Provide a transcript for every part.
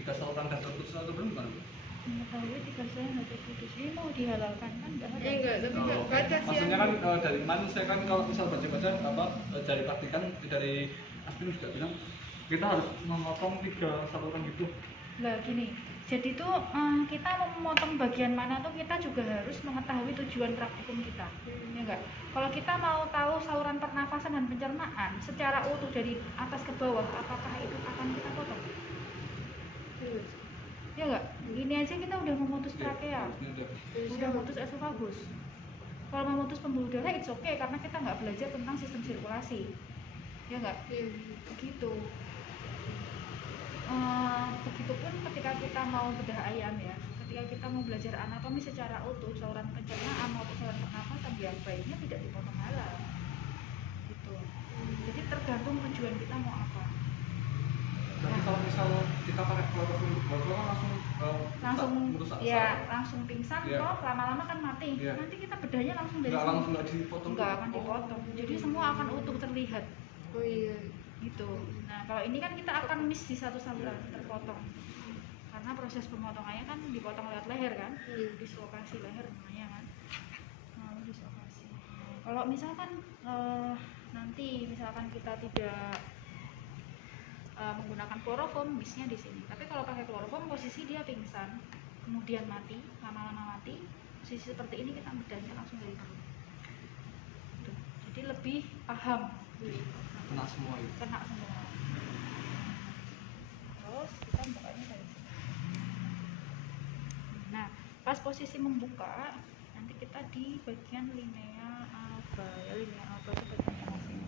tiga saluran dan terputus atau belum kan? Mengetahui tiga saluran dan terputus ini mau dihalalkan kan? Enggak, tapi enggak baca sih. Maksudnya kan dari mana saya kan kalau misal baca-baca apa dari praktikan dari Aspin juga bilang kita harus memotong tiga saluran gitu. Nah gini, jadi tuh kita mau memotong bagian mana tuh kita juga harus mengetahui tujuan praktikum kita, ya enggak? Kalau kita mau tahu saluran pernafasan dan pencernaan secara utuh dari atas ke bawah, apakah itu akan kita potong? Ya enggak? Ini aja kita udah memutus trakea, udah memutus esofagus. Kalau memutus pembuluh darah it's okay karena kita nggak belajar tentang sistem sirkulasi, ya enggak? Begitu. Begitupun ketika kita mau bedah ayam ya, ketika kita mau belajar anatomi secara utuh saluran pencernaan maupun saluran pernafasan ya baiknya tidak dipotong halal gitu. Jadi tergantung tujuan kita mau apa. Berarti kalau misal kita pakai kloroform langsung merusak ya langsung pingsan ya. Toh lama-lama kan mati ya. Nanti kita bedahnya langsung dari langsung nggak dipotong, nggak akan dipotong, jadi semua akan utuh terlihat. Oh iya Gitu. Nah kalau ini kan kita akan miss di satu saluran terpotong karena proses pemotongannya kan dipotong lewat leher kan, dislokasi leher namanya kan. Dislokasi. Kalau misalkan nanti misalkan kita tidak menggunakan kloroform, missnya di sini. Tapi kalau pakai kloroform posisi dia pingsan, kemudian mati, lama-lama mati. Posisi seperti ini kita bedahnya langsung dari perut. Gitu. Jadi lebih paham. Kena semua itu. Kena semua. Terus kita bukanya dari sini. Nah, pas posisi membuka, nanti kita di bagian linea alba. Ya, linea alba itu bagian yang sini.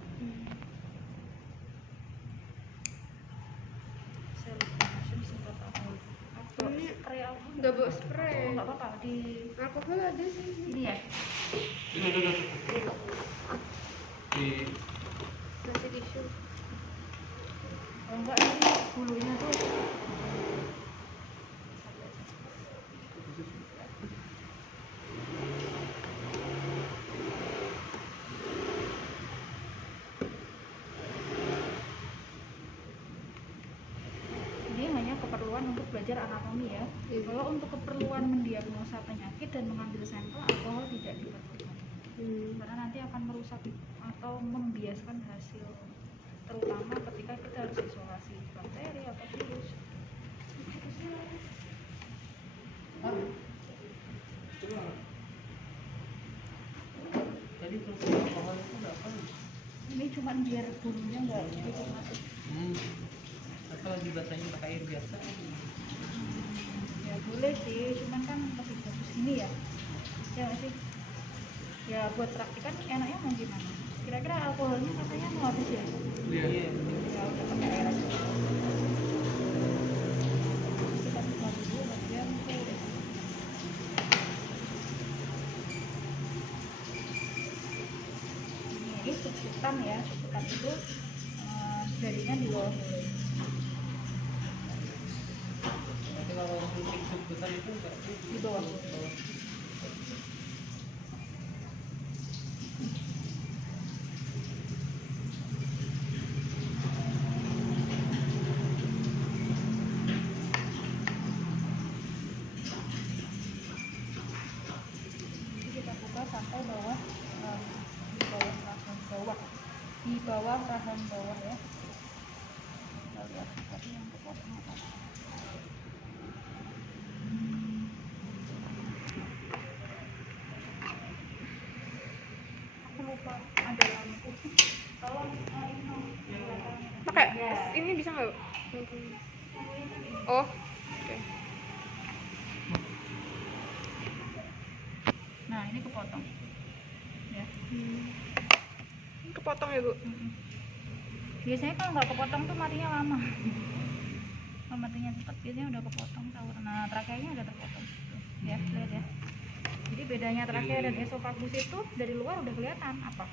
ini spray alkohol nggak bawa spray. Oh, nggak apa-apa di Alkohol ada sih ini ya Ini di kasih tisu. kalau enggak ini bulunya tuh ini hanya keperluan untuk belajar anatomi ya. Kalau untuk keperluan mendiagnosa penyakit dan mengambil sampel, alkohol tidak diperlukan karena nanti akan merusak atau membiaskan hasil, terutama ketika kita harus isolasi bakteri atau virus. tadi proses alkohol itu apa? Ini cuma biar bulunya nggak ikut masuk. Atau dibasahnya pakai air biasa? Ya boleh sih, cuman kan masih bagus ini ya. Ya nggak sih. Ya buat praktikan enaknya mau gimana? Kira-kira alkoholnya katanya mau habis ya? Iya. Ya udah pakai air aja. Kita buka dulu bagian kulit. Ini susutan ya, susutan itu jaringan di bawah mulut. Nanti kalau titik susutan itu enggak Di bawah mulut. Sampai bawah di bawah rahang bawah ya. Kita lihat tadi yang kepotong apa. Aku lupa ada lampu. Tolong ini Pakai ini bisa nggak? Oh oke. Nah ini kepotong ya. Ini kepotong ya Bu? Biasanya kalau nggak kepotong tuh matinya lama. Kalau matinya cepat biasanya udah kepotong saluran. Nah trakeanya udah terpotong ya, lihat ya. Jadi bedanya trakea dan esofagus itu dari luar udah kelihatan apa?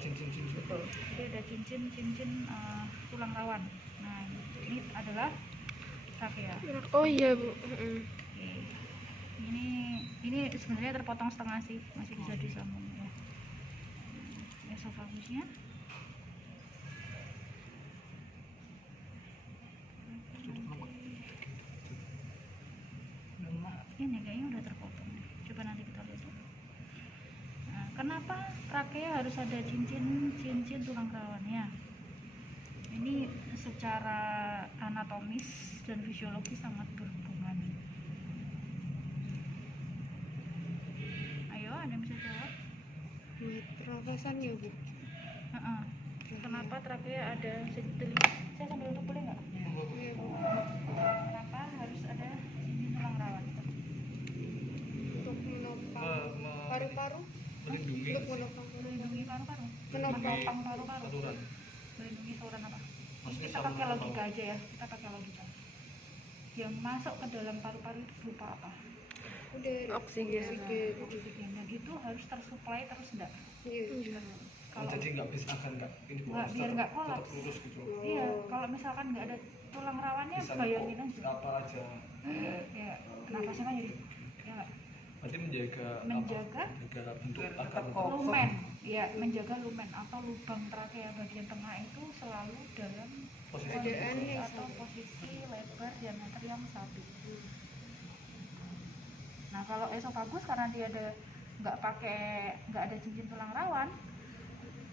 cincin. Betul. Jadi ada cincin tulang rawan. Nah ini adalah trakea. Oh iya Bu. Oke. Ini sebenarnya terpotong setengah sih, masih bisa disambung ya. Esofagusnya. trakea harus ada cincin tulang rawannya. Ini secara anatomis dan fisiologis sangat berhubungan. Ayo, ada yang bisa jawab? Pernafasannya Bu. Heeh. Kenapa trakea ada telinga? Saya sambil tutup boleh nggak? Iya Bu. Kenapa harus ada cincin tulang rawan? Untuk menopang paru-paru. melindungi Untuk menopang Melindungi paru-paru. menopang paru-paru. saluran. Melindungi saluran apa? Maksudnya Kita saluran pakai apa? logika aja ya. Kita pakai logika. Yang masuk ke dalam paru-paru itu berupa apa? udara, Oksigen. oksigen. Oksigen. Dan itu harus tersuplai terus enggak? Iya. Kalau Jadi nggak bisa akan nggak ini Bu, Nggak, harus biar tetap- nggak kolaps. tetap lurus gitu. iya, kalau misalkan nggak ada tulang rawannya, Bisa bayangin aja. apa aja. Ya, nafasnya kan jadi ya nggak? Berarti menjaga Menjaga menjaga bentuk Biar akar tetap bentuk- kosong. lumen, ya menjaga lumen atau lubang trakea bagian tengah itu selalu dalam posisi Keadaan kondisi yang atau stabil. posisi lebar diameter yang stabil. Nah kalau esofagus karena dia nggak ada cincin tulang rawan,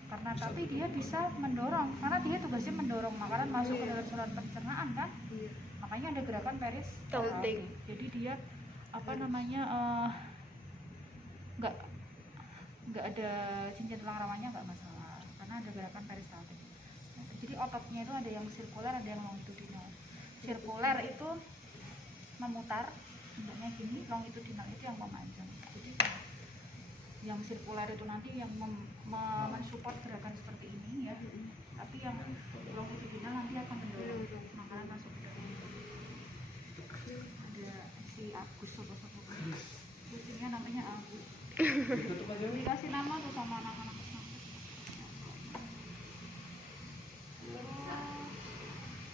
karena Bisa tapi dia bisa mendorong, karena dia tugasnya mendorong makanan masuk ke dalam saluran pencernaan kan, Iya. makanya ada gerakan Taunting. jadi dia apa namanya nggak ada cincin tulang rawannya nggak masalah karena ada gerakan peristaltik. Jadi ototnya itu ada yang sirkuler, ada yang longitudinal. Sirkuler itu memutar bentuknya gini, longitudinal itu yang memanjang. Jadi yang sirkuler itu nanti yang mensupport gerakan seperti ini ya, tapi yang longitudinal nanti akan mendorong makanan masuk ke dalam. Ada si Agus sopo-sopo, kucingnya namanya Agus. Tutup aja. Dikasih nama tuh sama anak-anak pesantren.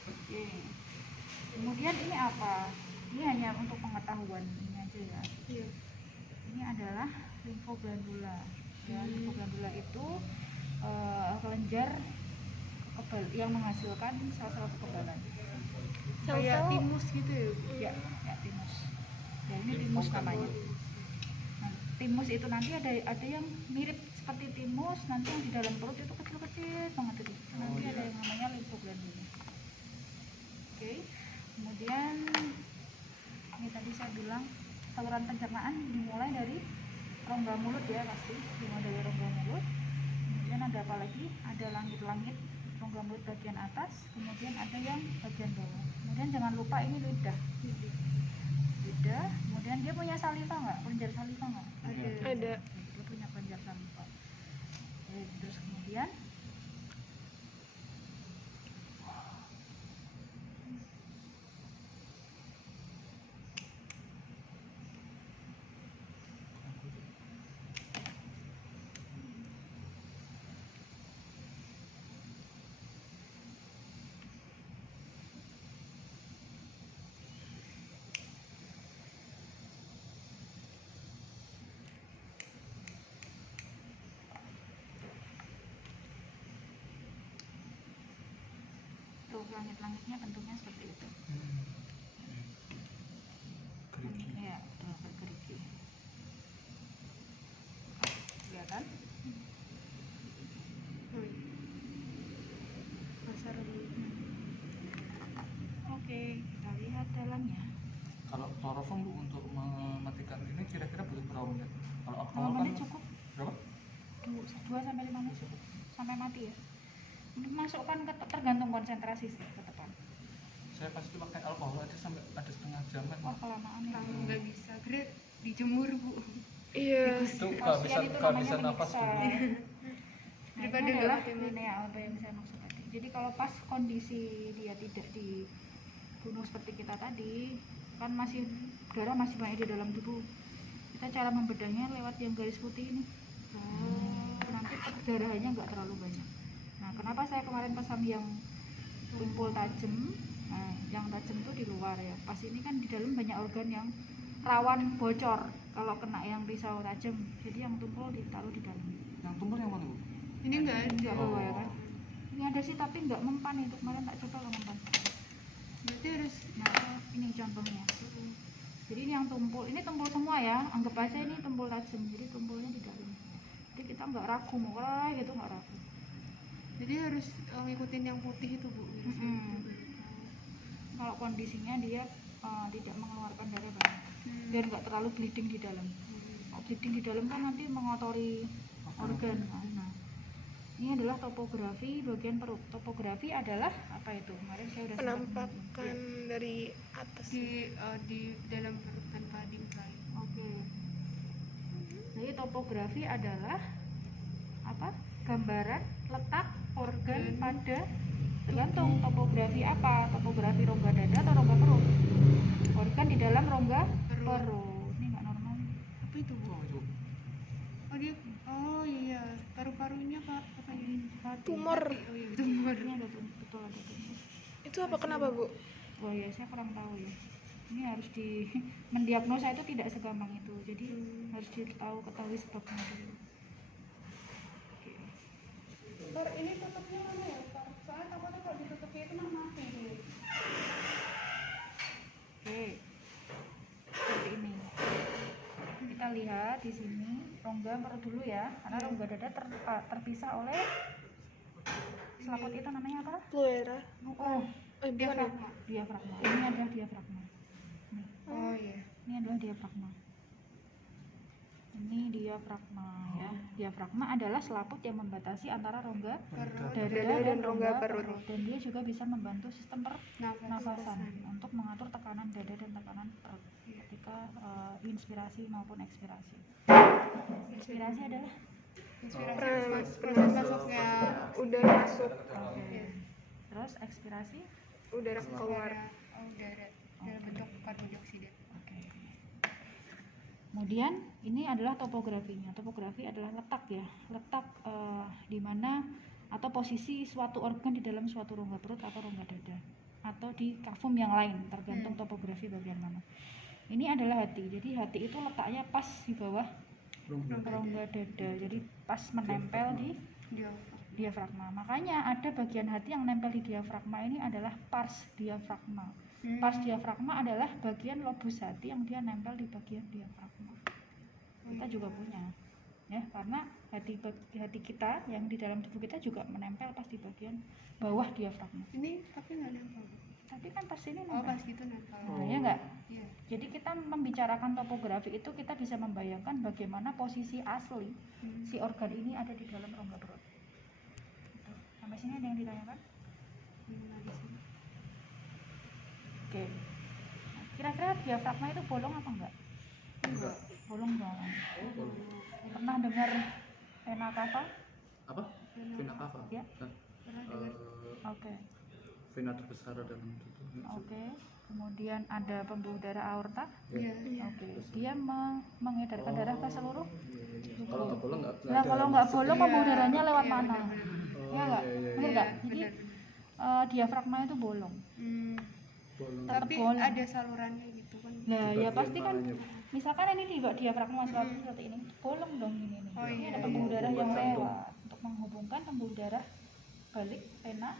Oke. Kemudian ini apa? Ini hanya untuk pengetahuan ini aja ya. Iya. Ini adalah limfoglandula. Ya, limfoglandula itu kelenjar yang menghasilkan sel-sel kekebalan. Kayak Sel-sel. timus gitu ya, Bu? Ya, timus. Ya, ini timus namanya. Nah, timus itu nanti ada yang mirip seperti timus, nanti yang di dalam perut itu kecil-kecil banget itu. Nanti ada yang namanya limfoglandula. Oke. Kemudian ini tadi saya bilang saluran pencernaan dimulai dari rongga mulut ya, pasti dimulai dari rongga mulut. Kemudian ada apa lagi? Ada langit-langit rongga mulut bagian atas, kemudian ada yang bagian bawah. Kemudian jangan lupa ini lidah. Lidah, kemudian dia punya saliva nggak? Kelenjar saliva nggak? Ada. Dia punya kelenjar saliva. Oke, terus kemudian tuh langit-langitnya bentuknya seperti itu. Gerigi. Ya, betul, bergerigi. Kelihatan? Pasar Oke, kita lihat dalamnya. Kalau kloroform Bu untuk mematikan ini kira-kira butuh berapa menit? Kalau 5 alkohol kan menit cukup. berapa? 2 sampai 5 menit cukup. Sampai mati ya. Ini masukkan tergantung konsentrasi sih tetepan. Saya pasti pakai alkohol aja sampai ada setengah jam kan. Wah, kelamaan ya. Kalau nggak bisa gerak dijemur Bu. Itu Iya. Itu kehabisan nafas menyiksa. dulu. Nah, Daripada ini nggak adalah mati-mati. lineal apa yang saya maksud tadi. Jadi kalau pas kondisi dia tidak dibunuh seperti kita tadi, kan masih darah masih banyak di dalam tubuh. Kita cara membedahnya lewat yang garis putih ini. Nanti perdarahannya nggak terlalu banyak. Nah, kenapa saya kemarin pesan yang tumpul tajam? Nah, yang tajam itu di luar ya. Pas ini kan di dalam banyak organ yang rawan bocor kalau kena yang pisau tajam. Jadi yang tumpul ditaruh di dalam. Yang tumpul yang mana Bu? Ini nggak ada. Nggak bawa ya kan? Ini ada sih tapi nggak mempan itu, kemarin tak coba kalau mempan. Berarti harus Nah, ini contohnya. Jadi ini yang tumpul, ini tumpul semua ya. Anggap aja ini tumpul tajam. Jadi tumpulnya di dalam. Jadi kita nggak ragu mau lah gitu, nggak ragu. Jadi harus ngikutin yang putih itu bu. Kalau kondisinya dia tidak mengeluarkan darah banyak, biar nggak terlalu bleeding di dalam. Kalau bleeding di dalam kan nanti mengotori organ. Nah, ini adalah topografi bagian perut. Topografi adalah apa itu? Kemarin saya udah sempat Penampakan dari atas. Di dalam perut tanpa dimulai. Oke. Jadi topografi adalah apa? Gambaran letak organ pada, tergantung topografi apa, topografi rongga dada atau rongga perut. Organ di dalam rongga perut. Ini nggak normal. Apa itu bu? Oh dia, oh iya, paru-parunya pak apa ini? Tumor. Oh iya, tumor. Ini ada betul ada tumor. Itu apa kenapa bu? Wah ya saya kurang tahu ya. Ini harus di mendiagnosa itu tidak segampang itu. Jadi harus ketahui sebabnya dulu. Ntar ini tutupnya mana ya pak? Soalnya takutnya kalau ditutupnya itu mati. Oke. Seperti ini. Kita lihat di sini rongga perut dulu ya, karena rongga dada terpisah oleh selaput itu namanya apa? Pleura. Oh, Bukan ya? diafragma. Ini adalah diafragma. Nih, Oh iya. ini adalah diafragma. Ini diafragma ya. Diafragma adalah selaput yang membatasi antara rongga dada dan rongga perut. Dan dia juga bisa membantu sistem pernafasan untuk mengatur tekanan dada dan tekanan perut ketika inspirasi maupun ekspirasi. Inspirasi adalah Proses masuknya Udara masuk, terus ekspirasi. udara keluar. udara dalam bentuk karbon dioksida. Oke. Kemudian ini adalah topografinya. Topografi adalah letak ya, letak di mana atau posisi suatu organ di dalam suatu rongga perut atau rongga dada atau di kavum yang lain, tergantung topografi bagian mana. Ini adalah hati. Jadi hati itu letaknya pas di bawah rongga dada. Jadi pas menempel di diafragma. Makanya ada bagian hati yang nempel di diafragma ini adalah pars diafragma. Pars diafragma adalah bagian lobus hati yang dia nempel di bagian diafragma. Kita juga punya, ya, karena hati kita yang di dalam tubuh kita juga menempel pas di bagian bawah diafragma. Ini tapi nggak nempel. Tapi kan pas ini Oh nempel. pas gitu nempel. Nah, ya enggak? Iya. Jadi kita membicarakan topografi itu kita bisa membayangkan bagaimana posisi asli si organ ini ada di dalam rongga perut. Gitu. Sampai sini ada yang ditanyakan? Oke. Nah, kira-kira diafragma itu bolong apa enggak? Enggak. Bolong dong. Pernah dengar vena cava? Apa? Vena cava. Ya. Eh, Oke. vena terbesar dalam tubuh. Oke. Kemudian ada pembuluh darah aorta. Iya. Oke. Dia mengedarkan darah ke seluruh. Kalau nggak bolong nggak Nah, kalau nggak bolong Iya. pembuluh darahnya lewat Iya, mana? benar-benar. Ya nggak? Benar nggak? Jadi diafragma itu bolong. bolong. Tetap Tapi bolong. ada salurannya gitu kan. Nah, Di ya bagian pasti kan. mananya? Misalkan ini di diafragma seperti ini, bolong dong ini nih. Oh, Ini iya. ada pembuluh darah yang Buat jantung. lewat untuk menghubungkan pembuluh darah balik vena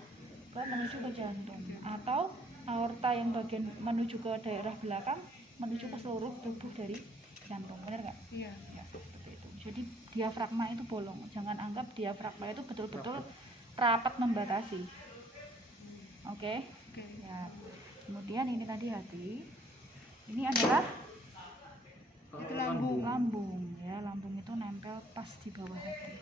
ke menuju ke jantung, atau aorta yang bagian menuju ke daerah belakang menuju ke seluruh tubuh dari jantung. Benar nggak? Iya. Ya, seperti itu. Jadi diafragma itu bolong. Jangan anggap diafragma itu betul-betul rapat membatasi. Oke? Oke. Ya. Kemudian ini tadi hati. Ini adalah Itu lambung. lambung ya. Lambung itu nempel pas di bawah hati.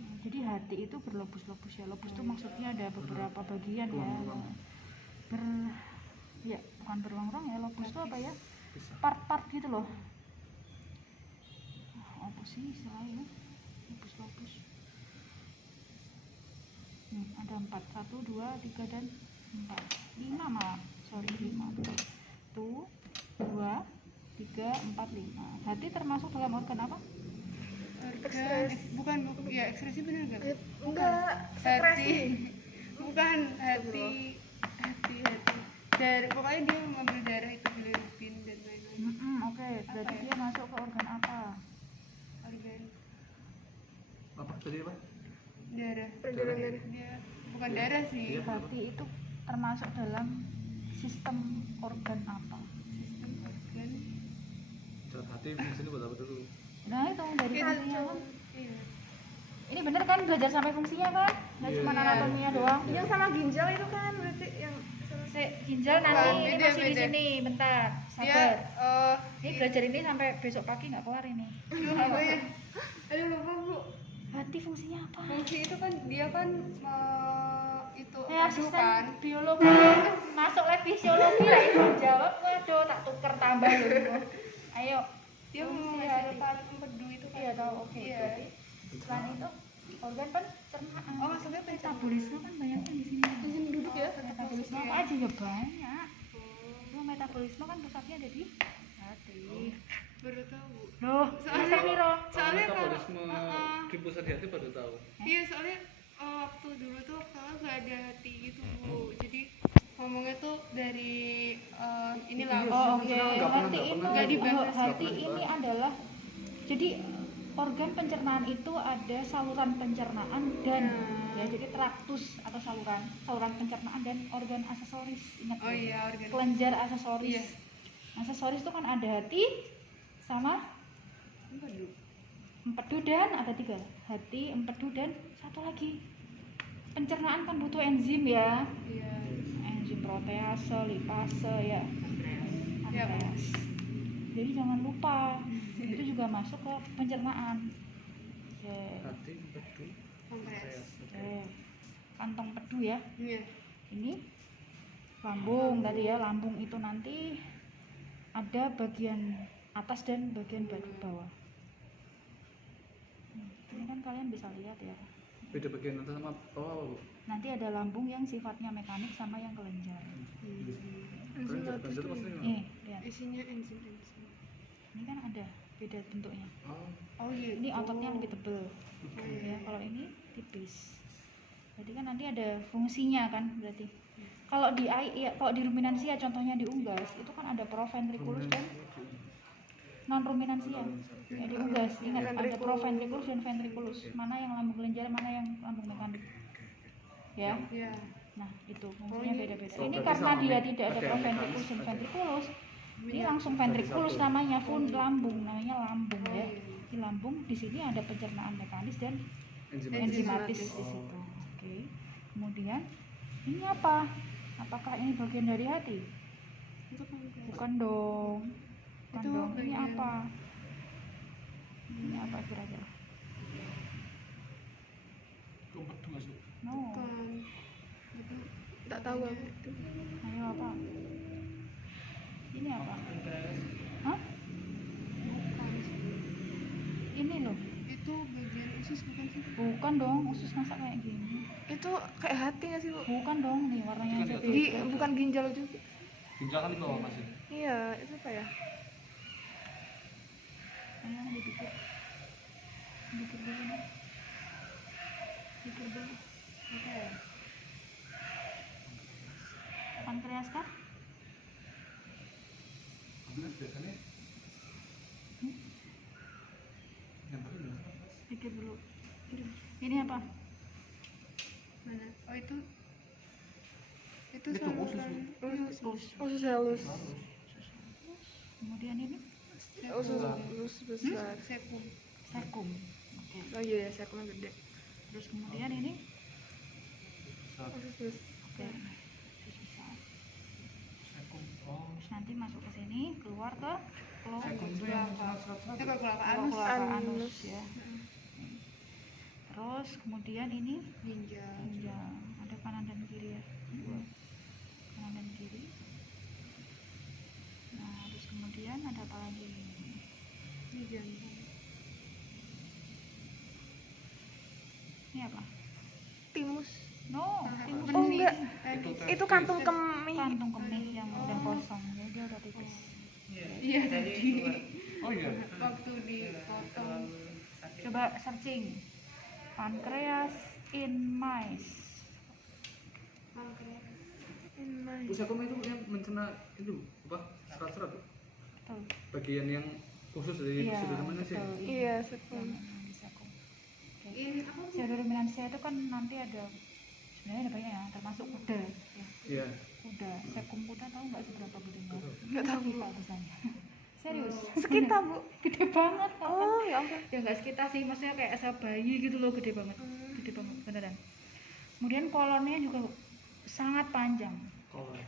Nah, jadi hati itu berlobus-lobus ya. Lobus itu maksudnya ada beberapa bagian ya. Ya, bukan beruang-ruang ya. Lobus itu apa ya? Part-part gitu loh. Apa sih istilahnya? Lobus-lobus. Ada 4, 1, 2, 3 dan 4, 5 malah, sorry 5. 1, 2, 3, 4, 5. Hati termasuk dalam organ apa? Organ, bukan ya ekspresi bener nggak? Enggak, Hati. sekresi. Bukan hati. Darah, pokoknya dia mengambil darah itu bilirubin dan lain-lain. Oke, berarti Apa ya? dia masuk ke organ apa? Organ Apa tadi apa? darah. Peredaran darah. Dia bukan darah sih. Hati itu termasuk dalam sistem organ apa? Sistem organ. Jalan hati fungsinya buat apa dulu? Nah itu dari Itu fungsinya kan. iya. Ini bener kan belajar sampai fungsinya kan? Nggak Iya. cuma Iya. anatominya doang. Yang sama ginjal itu kan berarti yang sama Ginjal nanti Oh, ini beda, masih di beda. sini, bentar, Dia sabar. eh Ini belajar ini sampai besok pagi nggak kelar ini. apa ya? Aduh lupa Bu. Hati fungsinya apa? Fungsi itu kan dia kan itu Ya, empedu asisten kan. biologi masuk lab fisiologi lah itu jawab, waduh tak tuker tambah dulu. Ayo, Dia fungsi mau hati. ngasih part empedu itu kan. Iya tahu, oke. Iya. Selain itu organ pencernaan. Oh, maksudnya metabolisme kan banyak kan di sini. izin duduk ya. Metabolisme apa aja ya banyak. Cuma metabolisme kan pusatnya ada di hati. Baru tahu. Loh, Soalnya- Miro. Soalnya kalau metabolisme di pusat hati baru tahu. iya soalnya waktu dulu tuh kalau nggak ada hati gitu Bu. Jadi ngomongnya tuh dari ini lah. Oh, oke. Nggak pernah, Hati nggak itu pernah. Nggak dibahas. hati ini adalah jadi organ pencernaan itu ada saluran pencernaan dan ya jadi traktus atau saluran pencernaan dan organ aksesoris. Ingat Oh ya? iya organ. Kelenjar aksesoris. Iya. Aksesoris itu kan ada hati sama Empedu. empedu dan ada 3. Hati, empedu dan satu lagi. Pencernaan kan butuh enzim ya. Iya. Enzim protease, lipase ya. Iya, Pak. Pankreas. Jadi jangan lupa itu juga masuk ke pencernaan. Oke. Hati, empedu, Pankreas. Oke. Kantong pedu ya. Iya. Ini lambung tadi ya. Lambung itu nanti ada bagian atas dan bagian bawah. Ini kan kalian bisa lihat ya. beda bagian atas sama bawah apa, Bu? Nanti ada lambung yang sifatnya mekanik sama yang kelenjar. Kelenjar itu maksudnya gimana? Nih, lihat. Isinya enzim. Ini kan ada beda bentuknya. Oh, Oh iya. Ini ototnya lebih tebal. oke. Ya, kalau ini tipis. Jadi kan nanti ada fungsinya kan berarti. Kalau di ya, kalau di ruminansia contohnya di unggas itu kan ada proventriculus dan non ruminansia. Ya, di unggas ingat ada Ventriculus. proventriculus dan ventriculus. Mana yang lambung kelenjar, mana yang lambung mekanik. Ya. Iya. Nah, itu fungsinya beda-beda. Oh, Ini berarti karena sama dia nih. tidak ada Ada proventriculus dan mekanis, ventriculus. Ini Iya. langsung ventriculus satu. namanya, lambung namanya lambung Oh, ya. iya. Di lambung di sini ada pencernaan mekanis dan Enzimatis. enzimatis di situ. Oke. Kemudian ini apa? Apakah ini bagian dari hati? Itu pankreas. Bukan dong. Bukan Itu dong. Ini bagian- apa? Ini apa kira-kira? Empedu masuk. No. Bukan. Itu Tak tahu aku. Ayo apa? Ini apa? Pankreas. Hah? bukan. Ini loh. Itu bagian usus bukan sih? Bukan dong. Usus masa kayak gini. Itu kayak hati nggak sih Bu? Bukan dong. Nih warnanya Itu aja kan beda. Bukan ginjal juga. Ginjal kan di bawah masih. Iya, itu apa ya? Ayo dipikir. Dipikir dulu nih. Pikir dulu. Oke. Pankreas kah? Pankreas biasanya Hmm? yang baru dong. Pikir dulu. Ini apa? Mana? Oh itu Itu saluran. usus, Bu. Iya, usus. Usus halus. Kemudian ini Usus besar. Sekum. sekum. Oke. Oh iya, sekumnya gede. Terus kemudian ini Usus besar. oke. Usus besar. Sekum. Oh, Terus nanti masuk ke sini, keluar ke sekum itu yang serat-serat. Itu kelapa anus. kelapa Anus. anus ya. Terus kemudian ini Ginjal. ginjal. Ada kanan dan kiri ya. Dua. Kanan dan kiri. Nah, terus kemudian ada apa lagi? Ini jantung. Ini apa? Timus. No, timus Oh, ini enggak. Tadi. Itu kantung kemih. kantung kemih yang udah kosong. Ya, dia udah tipis. Iya tadi. Oh iya. Waktu dipotong. Coba searching pankreas in mice. Pankreas. Bu, sekum itu yang mencerna itu apa? Serat-serat, Bu? Betul. Bagian yang khusus dari Iya, pseudoruminansia. betul. Iya, sekum. Sekum. Oke. Ini apa? Pseudoruminansia itu kan nanti ada sebenarnya ada banyak ya, termasuk kuda. Ya. Iya. Kuda, sekum kuda tahu nggak seberapa gedenya? Nggak tahu. Kalau misalnya. Serius. Sekitar bu. Gede banget. Oh ya ampun. Ya nggak sekitar sih, maksudnya kayak asa bayi gitu loh, gede banget. Gede banget beneran. Kemudian kolonnya juga sangat panjang. Kolon.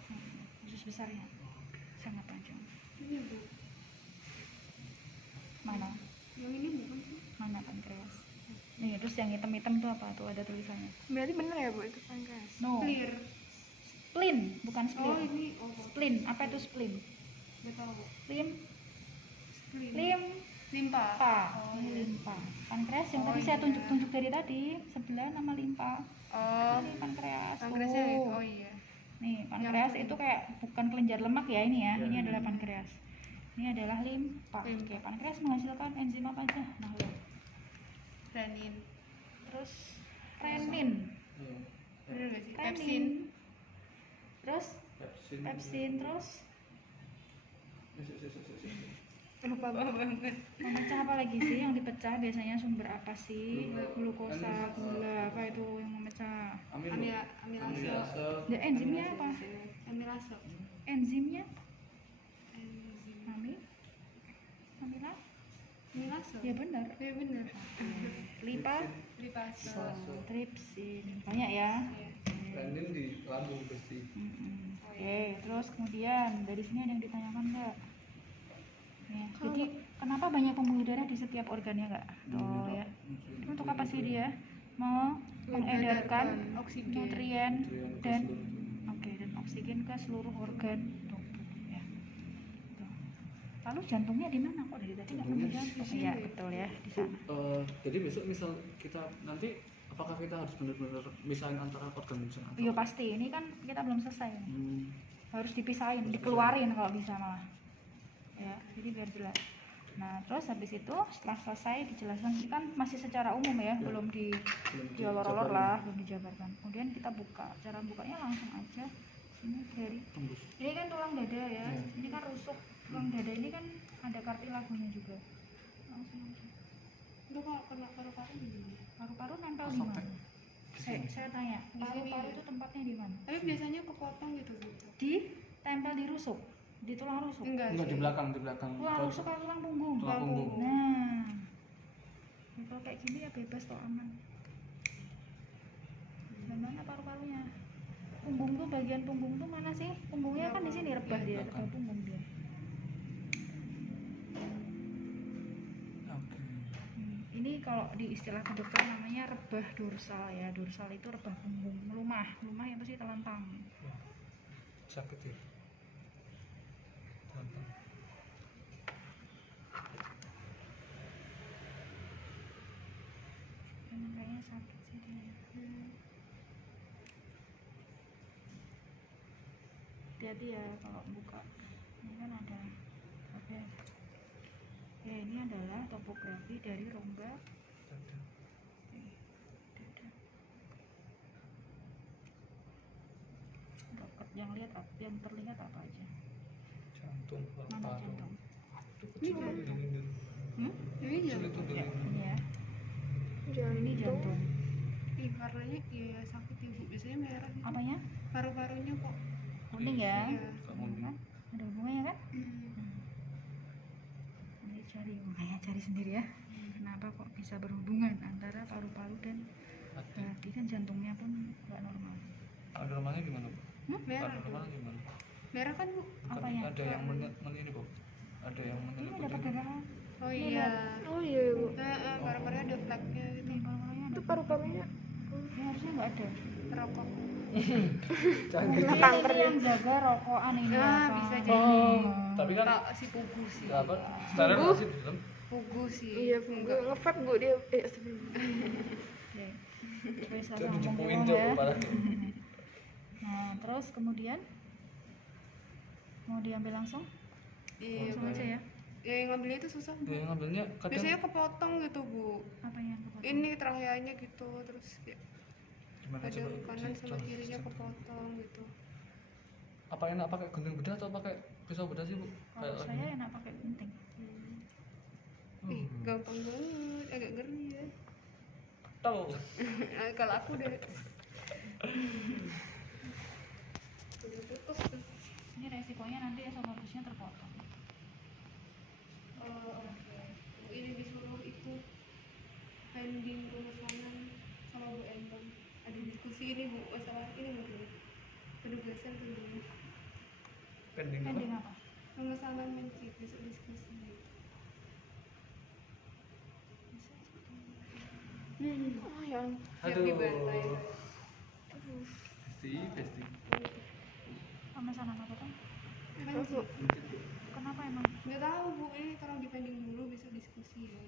Usus besarnya sangat panjang. Ini bu, Mana? yang ini bukan sih? Mana pankreas? Nih, terus yang hitam-hitam tuh apa? Tuh ada tulisannya. Berarti bener ya bu itu pankreas. No. Clear. Spleen, bukan Oh spleen. ini, oh Spleen, apa itu spleen? nggak tahu. Lim, Spleen. Limpa. limpa. Oh, Ini iya. limpa. Pankreas yang Oh, tadi saya iya. tunjuk-tunjuk dari tadi, sebelah nama limpa. Oh, Ini pankreas. pankreasnya ya? Tuh. Oh iya. Nih, pankreas Yang- itu kayak bukan kelenjar lemak ya ini ya. Ya. Ini adalah pankreas. Ini adalah limpa. Limpa. Oke, pankreas menghasilkan enzim apa aja? Nah, lihat. Renin. Terus renin. Iya. Bener nggak sih? Renin. Pepsin. Terus Pepsin. pepsin, terus Lupa banget. memecah apa lagi sih yang dipecah biasanya sumber apa sih? Glukosa, Amilase. gula, apa itu yang memecah? Amilase. Amilase. Ya, enzimnya apa? Amilase. Enzimnya Enzim. amila? Amilase. Ya benar. Ya bener. Lipa, Lipase. tripsin. Banyak ya. Iya. Renin di lambung bersih. Oke, terus kemudian dari sini ada yang ditanyakan nggak? Ya, jadi kenapa banyak pembuluh darah di setiap organnya nggak? Tuh ya. Untuk apa sih dia? Mengedarkan oksigen. nutrien dan Nutrien ke dan oksigen ke seluruh organ tubuh ya. Tuh. Lalu jantungnya di mana? Kok dari tadi nggak nemu Jantungnya jantung? di sini. Iya betul ya, di sana. Jadi besok misal kita nanti apakah kita harus benar-benar misalnya antara organ misalnya? Iya pasti, ini kan kita belum selesai. Hmm. Harus dipisahin, Harus dikeluarin kalau bisa malah. Ya, jadi biar jelas. Nah, terus habis itu setelah selesai dijelaskan, ini kan masih secara umum ya, belum Belum diolor-olor dijabarin. lah, belum dijabarkan. Kemudian kita buka, cara bukanya langsung aja. Sini dari Tembus. ini kan tulang dada ya, Iya. ini kan rusuk. Tulang dada ini kan ada kartilagonya juga. Langsung aja. Itu kalau kena paru-paru gimana? Paru-paru nempel di Sampai mana? di sini. Saya tanya, Di paru-paru sini. itu tempatnya di mana? Tapi biasanya kepotong gitu bu. Di tempel di rusuk, di tulang rusuk. Enggak Enggak sih. di belakang, di belakang. Tulang rusuk atau tulang punggung? Tulang punggung. Nah, ya, kalau kayak gini ya bebas kok, aman. Dan mana paru-parunya? Punggung tuh, bagian punggung tuh mana sih? Punggungnya kan di sini, rebah dia, rebah punggung dia. Oke. Ini kalau di istilah kedokteran namanya rebah dorsal ya. Dorsal itu rebah punggung, melumah, melumah yang pasti telentang. Sakit ya. Gampang. Emang kayaknya sakit sih dia. Hati-hati ya kalau buka. Ini kan ada. Oke. Ya, ini adalah topografi dari rongga Dada. dada. Dokter yang lihat yang terlihat apa aja? Jantung, Mana paru. jantung? Itu kecil ini. Hmm? Ini Kecil jantung. itu Ya, dulu. ini ya. Jantung. Ini jantung. Ih, warnanya iya sakit ibu. Biasanya merah gitu. Apanya? Paru-parunya kok. Kuning ya. Iya. Kuning. Kan? Ada hubungannya kan? Hmm. Nanti cari, makanya cari sendiri ya. Kenapa kok bisa berhubungan antara paru-paru dan Hati. hati, kan jantungnya pun nggak normal. Ada rumahnya gimana, Bu? Merah. Ada rumahnya gimana? Merah kan bu? Bukan, Apanya? ada yang ini, Bu. Ada yang Ini ada menyeliputi. perdarahan. Oh Ini iya. Oh iya bu. Paru-parunya ada flagnya gitu. Nih paru-parunya ada. Itu paru-parunya. Ini harusnya nggak ada. Rokok. Jangan Mungkin gitu. kanker ini ya. yang jaga rokokan ini Ah, apa? bisa jadi. Tapi kan Tak si pugu sih. apa? Steril nggak sih di dalam? Pugu sih. Iya bu. Enggak. Ngevape bu dia. Astagfirullah. Oke. Terus Jadi ngomong dijepuin dulu tuh, ya. parah. Nah, terus kemudian mau diambil langsung? Iya. Langsung aja ya. Ya, yang ngambilnya itu susah bu. Dia ngambilnya kadang Biasanya kepotong gitu bu. Apa yang kepotong? Ini traheanya gitu terus ya, gimana coba? kadang kanan sama Coba. kirinya kepotong gitu. Apa enak pakai gunting bedah atau pakai pisau bedah sih, Bu? Kalau saya enak pakai gunting. Ih, gampang banget, agak ngeri ya. Tahu. Kalau aku udah putus tuh. Ini resikonya nanti esopagusnya terpotong. diskusi ini Bu, masalah ini mungkin penugasan dulu. Pending Pending apa? apa? Pemesanan mencit besok diskusi. Oh ya ampun. Siap dibantai saya. Aduh. Besti. Pemesanan apa tuh? Mencit. Kenapa emang? Nggak tahu Bu, ini tolong dipending dulu besok diskusi ya.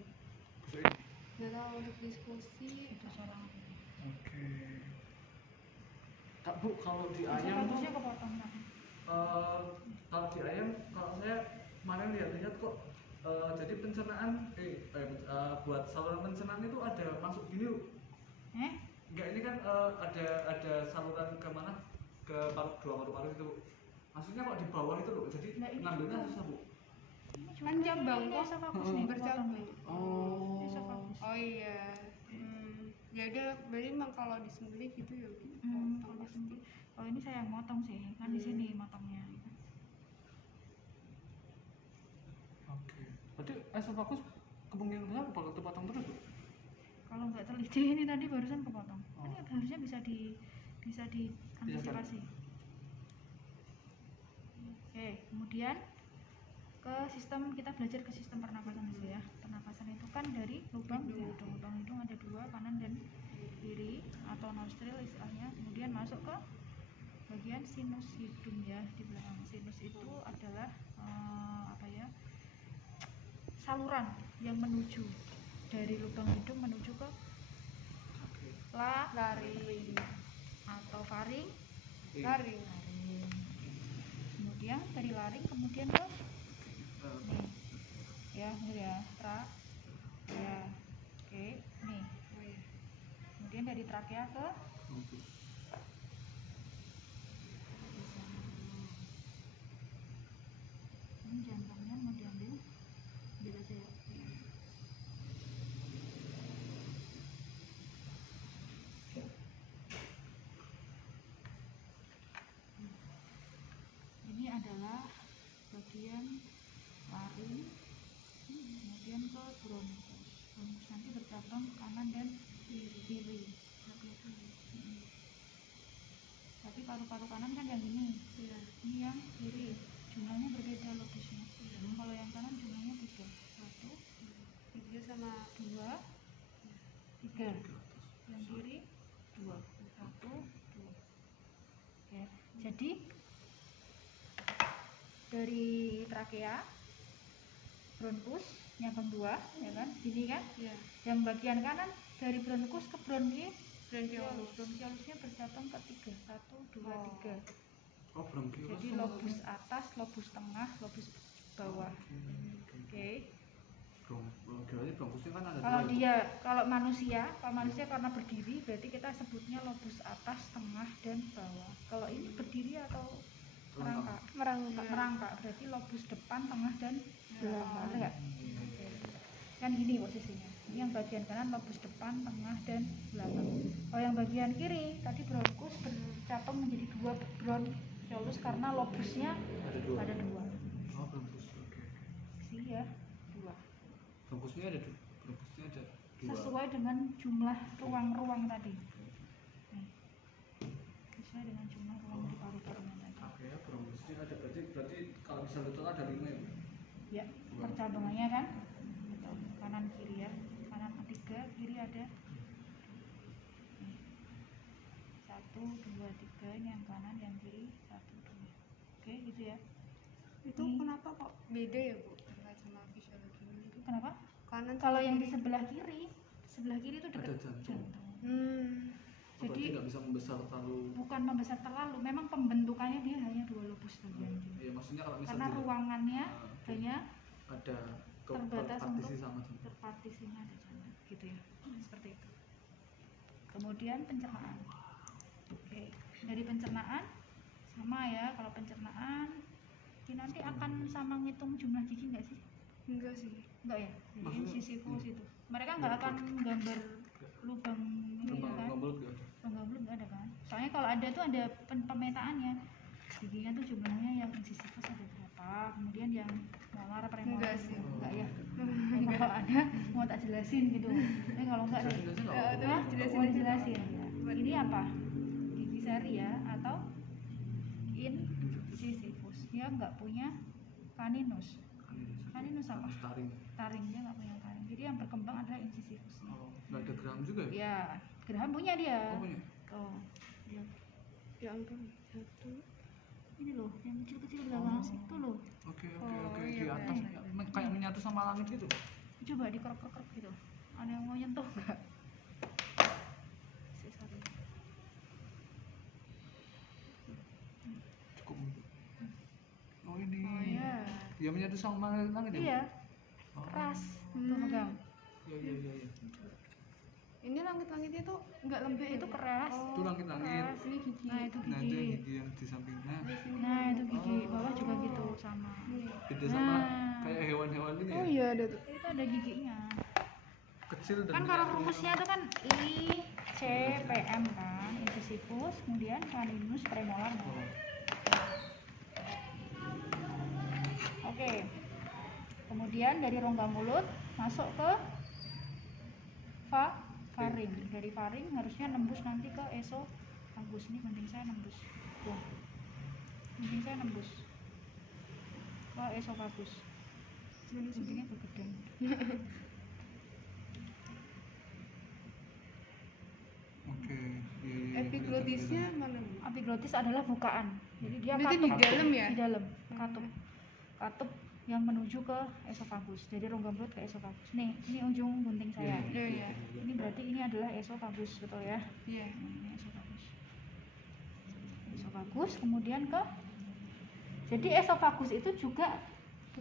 Besok ini. Nggak tahu untuk diskusi. Itu seorang Oke. Kak Bu, kalau di bisa ayam tuh bagusnya kepotong tapi kalau di ayam, kalau saya kemarin lihat-lihat kok jadi pencernaan buat saluran pencernaan itu ada masuk gini loh. Enggak, ini kan ada saluran ke mana? Ke dua paru-paru itu. Maksudnya kok di bawah itu loh. Jadi Nah, ini ngambilnya juga. susah, Bu. ini juga Kan cabang ini kok. esophagus nih kepotong Bercabang. nih. Oh. Esophagus. Oh iya. Ya udah, berarti emang kalau disembelih gitu ya Bu. Kalau disembelih, kalau ini saya yang motong sih, kan di sini motongnya. Oke. Berarti esophagus kemungkinan besar bakal terpotong terus, Bu? Kalau nggak teliti ini tadi barusan kepotong. Ini harusnya bisa diantisipasi. Oke, kemudian ke sistem, kita belajar ke sistem pernapasan dulu ya. Pernapasan itu kan dari lubang hidung ada dua, kanan dan kiri atau nostril istilahnya. Kemudian masuk ke bagian sinus hidung ya di belakang. Sinus itu adalah saluran yang menuju dari lubang hidung menuju ke laring atau faring. Laring. Kemudian dari laring kemudian ke nih ya, ini ya ya, oke nih. Oh iya. Kemudian dari trakea ke ini jantungnya mau diambil aja ya. Ini adalah bagian laring, kemudian ke bronkus. Bronkus nanti bercabang kanan dan kiri. Tapi paru-paru kanan kan yang ini, ini yang kiri. Jumlahnya berbeda lobusnya. Kalau yang kanan jumlahnya 3, 1, 3 sama 2, 3. Yang kiri 2, 1, 2. Oke, jadi dari trakea, bronkus, nyambung 2, ya kan? Gini kan? ya. Yang bagian kanan dari bronkus ke bronkiolus. Bronkiolus. Bronkiolus bercabang ke 3, 1, 2, 3. Oh, bronkiolus. Jadi lobus atas, lobus tengah, lobus bawah. Oke. Bronkusnya kan ada Kalau dua. kalau manusia karena berdiri, berarti kita sebutnya lobus atas, tengah, dan bawah. Kalau ini berdiri atau merangkak? Merangkak, berarti lobus depan, tengah, dan belakang. Benar nggak? Kan gini posisinya. Ini yang bagian kanan lobus depan, tengah, dan belakang. Kalau yang bagian kiri tadi bronkus bercabang menjadi 2 bronkiolus karena lobusnya ada dua. Oh, bronkus. Oke. Sih ya, 2. Bronkusnya ada 2. Sesuai dengan jumlah ruang-ruang tadi. Nih. Sesuai dengan jumlah ruang di paru-parunya tadi. Oke, ya, bronkusnya ada, berarti kalau bisa betul ada 5 ya? Ya, percabangannya kan kanan kiri ya. Kanan 3, kiri ada 1, 2, 3. Ini yang kanan, yang kiri 1, 2. Oke, gitu ya. Itu kenapa kok beda ya Bu terkait sama fisiologi ini? Kenapa? Kanan Kalau sama yang di kiri. sebelah kiri itu dekat Ada jantung. Jadi Berarti nggak bisa membesar terlalu. bukan membesar terlalu, memang pembentukannya dia hanya 2 lobus bagian kiri. Iya, maksudnya kalau misalnya Karena ruangannya hanya ada terbatas untuk partisi sama jantung. terpartisinya ada jantung, gitu ya. Seperti itu. Kemudian pencernaan. Oke, dari pencernaan sama ya. Kalau pencernaan ini nanti akan sama ngitung jumlah gigi nggak sih? Enggak sih. Enggak ya. Jadi Maksudnya, Sisyphus itu. Mereka nggak akan gambar lubang ini kan? Lubang belut nggak ada. Lubang belut nggak ada kan? Soalnya kalau ada tuh ada pemetaannya. Giginya tuh jumlahnya yang Sisyphus ada berapa, kemudian yang molar premolar. Enggak sih. Enggak ya. Kalau ada mau tak jelasin gitu. Tapi kalau enggak Jelasin nggak apa-apa. jelasin. Ini apa? Neisseria atau incisivus. Dia nggak punya caninus. Caninus apa? Taring. Taring, dia nggak punya taring. Jadi yang berkembang adalah incisivus. Oh, nggak ada geraham juga ya? Ya, geraham punya dia. Oh, punya. Tuh. Dia. Ya ampun, satu. Ini loh, yang kecil-kecil belakang itu loh. Oke, Oh, di iya, atas kayak menyatu sama langit gitu. Coba dikerok-kerok gitu. Ada yang mau nyentuh nggak? Sorry. Cukup. Oh, ini. Oh iya. Ya menyatu sama langit ya? Bu? Iya, Oh. keras. Tuh pegang. Iya. Ini langit-langitnya tuh nggak lembek Itu ya, Bu? keras. Itu langit-langit. Keras. Ini gigi. Nah, itu Nah, itu yang gigi. gigi yang di sampingnya. Di sini. Nah, itu gigi. Bawah juga gitu sama. Beda sama Nah. kayak hewan-hewan ini Oh ya? iya ada tuh. Itu ada giginya. Kecil dan Kan kalau menyatu. rumusnya itu kan I C P M kan, incisivus, kemudian caninus premolar. Oh. Oke. Kemudian dari rongga mulut masuk ke faring. Dari faring harusnya nembus nanti ke esofagus. Ini gunting saya nembus. Tuh. Gunting saya nembus ke esofagus. Guntingnya kegedean. Oke. Iya. Epiglotisnya mana, Bu? Epiglotis adalah bukaan. Jadi dia Berarti katup di dalam ya? Di dalam, katup yang menuju ke esofagus. Dari rongga mulut ke esofagus. Nih, ini ujung gunting saya. Iya. Ini berarti ini adalah esofagus, betul ya? Iya. Ini esofagus. Esofagus kemudian ke. Jadi esofagus itu juga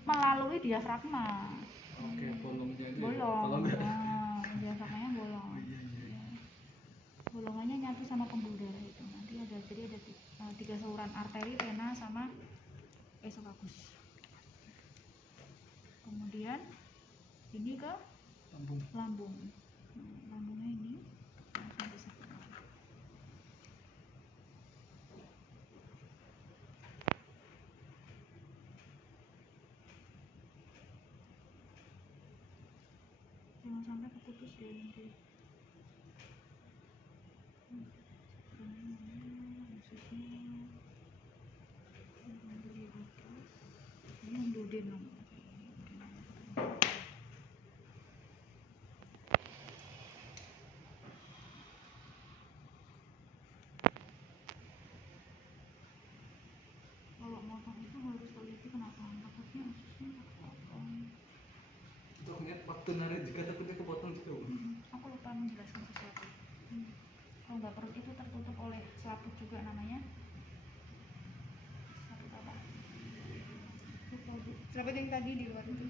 melalui diafragma. Oke, bolongnya ini. Bolong. Kalau enggak. Nah, diafragmanya bolong. Iya. Bolongannya nyatu sama pembuluh darah itu. Nanti ada tiga saluran arteri, vena sama esofagus. Kemudian ini ke lambung. Lambungnya ini langsung bisa keluar. Jangan sampai keputus deh nanti. Ini yang duodenum. Kalau motong itu harus teliti kenapa? Takutnya ususnya kepotong. Untuk ingat waktu narik juga takutnya kepotong juga. Bu. Aku lupa menjelaskan sesuatu. Rongga perut itu tertutup oleh selaput juga namanya. Selaput apa? Lupa, Bu. Selaput yang tadi di luar itu.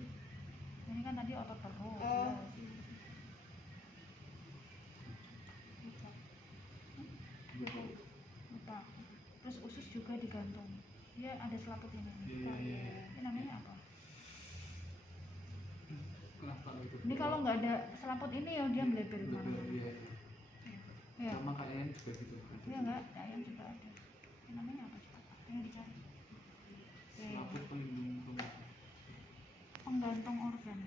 Ini kan tadi otot perut. Oh. Lupa. Terus usus juga digantung. Dia ada selaput ini. Iya. Ini namanya apa? Kenapa itu? Ini kalau nggak ada selaput ini ya dia melebar kemana-mana. Iya. Ya. Sama kayak yang juga gitu. Iya nggak? Ayam juga ada. Ini namanya apa? Yang dicari. Selaput pelindung rumah. Penggantung organ.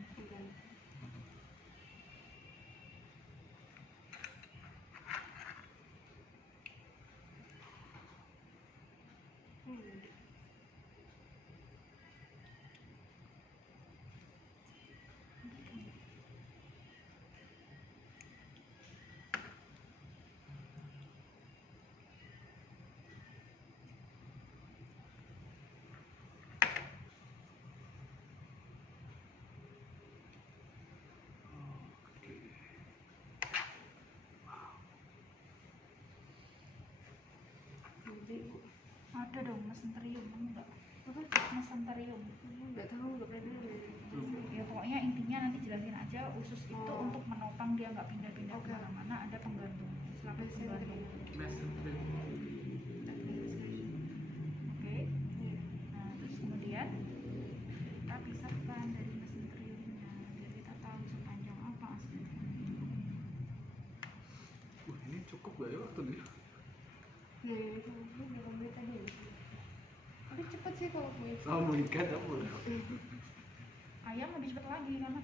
Ada dong mesenterium, enggak? Mesenterium. Nggak tahu, nggak pernah dengar. Ya pokoknya intinya nanti jelasin aja usus itu untuk menopang dia nggak pindah-pindah kemana-mana, ada penggantung selaput penggantung. Oke. Nah terus kemudian kita pisahkan dari mesenteriumnya biar kita tahu sepanjang apa aspirasi. Wah, ini cukup gak ya waktu ini? Nah, itu berapa menit tadi ya? Tapi cepet sih kalau mau itu. Oh, mau ikan apa? Ayam lebih cepat lagi karena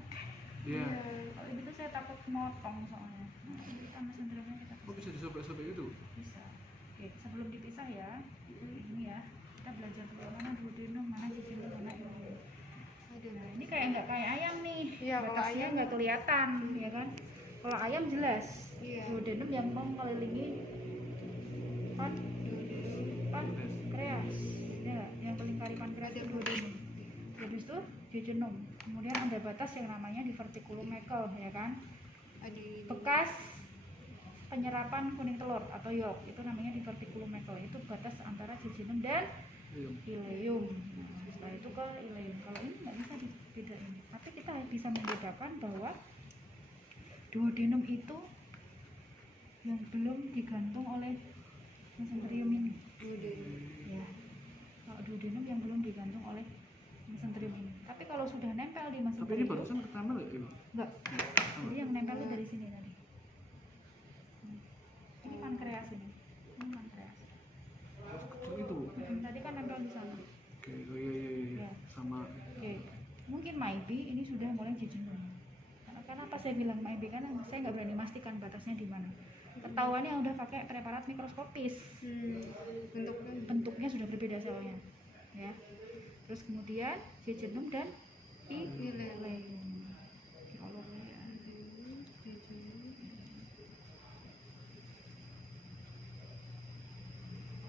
Iya. kalau gitu saya takut motong soalnya. Nah, ini kan mesenteriumnya kita Kok bisa disobek-sobek gitu? bisa. Oke, sebelum siang nggak kelihatan ya kan. Kalau ayam jelas. Iya. Duodenum yang mengelilingi pankreas ya nggak? Yang melingkari pankreas itu duodenum. Habis itu jejunum. Kemudian ada batas yang namanya diverticulum Meckel ya kan. Bekas penyerapan kuning telur atau yolk itu namanya diverticulum Meckel, itu batas antara jejunum dan ileum. Nah, setelah itu ke ileum. Kalau ini nggak bisa dibedain, tapi kita bisa membedakan bahwa duodenum itu yang belum digantung oleh mesenterium ini. Ya, kalau duodenum yang belum digantung oleh mesenterium ini. Tapi kalau sudah nempel di Tapi ini mesenterium, barusan ketambah nggak ini? enggak. Jadi yang nempel itu dari sini tadi. Ini pankreas ini. Ini pankreas. Kecil itu. Tadi kan nempel di sana. Oke, oh iya. Ya. Sama. Oke. Mungkin maybe ini sudah mulai jejunum. Kenapa saya bilang maybe? Karena saya nggak berani memastikan batasnya di mana. Ketahuannya udah pakai preparat mikroskopis. Bentuknya sudah berbeda soalnya. Ya. Terus kemudian jejunum dan ileum.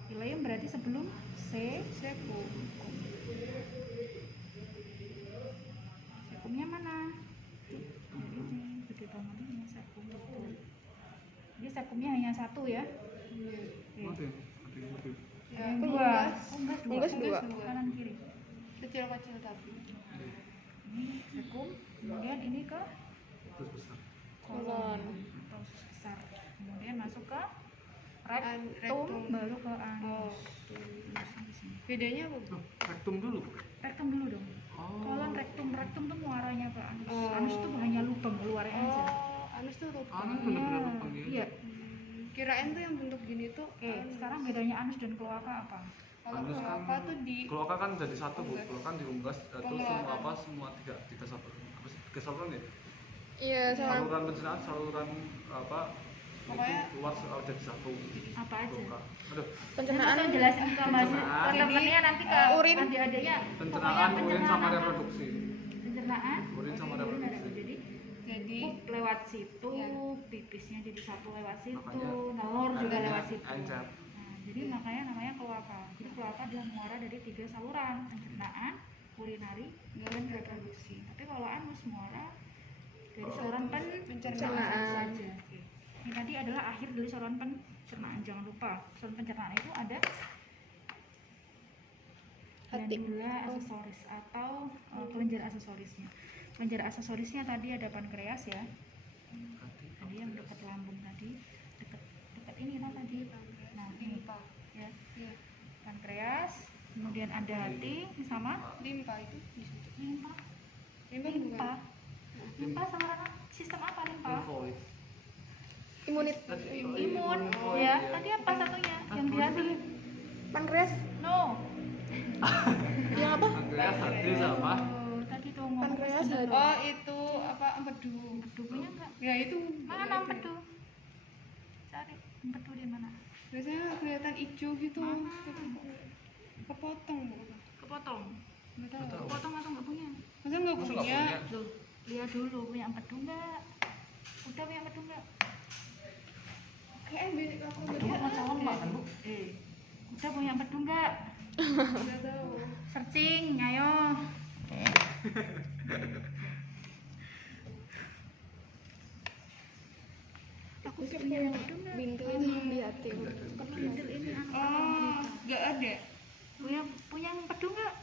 Ileum berarti sebelum sekum. Sekumnya mana? Ini gede banget ini sekum. Jadi sekumnya hanya satu ya. Oke. Yang dua. Unggas dua. Kanan kiri. Kecil-kecil tapi. Ini sekum, kemudian ini ke Terus besar. kolon atau usus besar. Kemudian masuk ke rektum, Rektum. baru ke anus. Bedanya apa, Bu? Rektum dulu. Rektum dulu dong. Oh. Kolon rektum tuh muaranya ke anus. Oh. Anus tuh hanya lubang keluarnya aja. Anus tuh lubang. Anus bener-bener lubang ya. Iya. Kirain tuh yang bentuk gini tuh. Oke, sekarang bedanya anus dan kloaka apa? Kalau Anus kan- kloaka tuh di Kloaka kan jadi satu, Bu. Unggas. Kloaka kan diunggas terus Pengeluaran. semua tiga saluran. Apa sih? Tiga saluran ya? Iya, sama. Saluran pencernaan, saluran apa? Pokoknya itu keluar jadi satu. Apa aja? Kloaka. Aduh, Pencernaan. Saya jelasin ke Mas Pencernaan. teman-temannya nanti ke Urin. adik-adiknya. pencernaan, Pokoknya urin sama pencernaan. reproduksi. Pencernaan, Urin sama urin ada. reproduksi. Jadi pup lewat situ, pipisnya jadi satu lewat situ, Makanya nelur juga adanya lewat situ. encer. Nah, jadi makanya namanya kloaka. Jadi kloaka adalah muara dari 3 saluran: pencernaan, urinari, dan reproduksi. Tapi kalau anus muara dari saluran pencernaan saja. Oke. Ini tadi adalah akhir dari saluran pencernaan. Jangan lupa, saluran pencernaan itu ada glandula aksesoris atau kelenjar aksesorisnya. Kelenjar aksesorisnya tadi ada pankreas ya. Tadi yang dekat lambung tadi, dekat ini lah tadi. Nah, ini ya. Pankreas, kemudian ada hati sama limpa itu di situ. limpa. Limpa Limpa. bukan? Limpa saluran sistem apa limpa? Lymphoid. Imunit. Imun. Ya, tadi apa satunya? Yang di hati. Pankreas. No. Yang apa? Pankreas, hati sama Oh, tadi tuh ngomong Pankreas sebentar. Oh, itu apa empedu. Empedu punya enggak? Ya itu. Mana empedu? Cari empedu di mana? Biasanya kelihatan hijau gitu. Mana? Kepotong, Bu. Kepotong. Nggak tahu. Kepotong atau nggak punya? Masa nggak Masa nggak punya? punya? Tuh, lihat dulu punya empedu nggak? Udah punya empedu nggak? Kayak beda aku Empedu nggak sama cowok nggak kan bu? Udah punya empedu nggak? tahu. Searching, ayo. Aku Mungkin punya yang empedu nggak? bintil itu di hati. Karena bintil ini Oh, nggak ada. punya empedu nggak?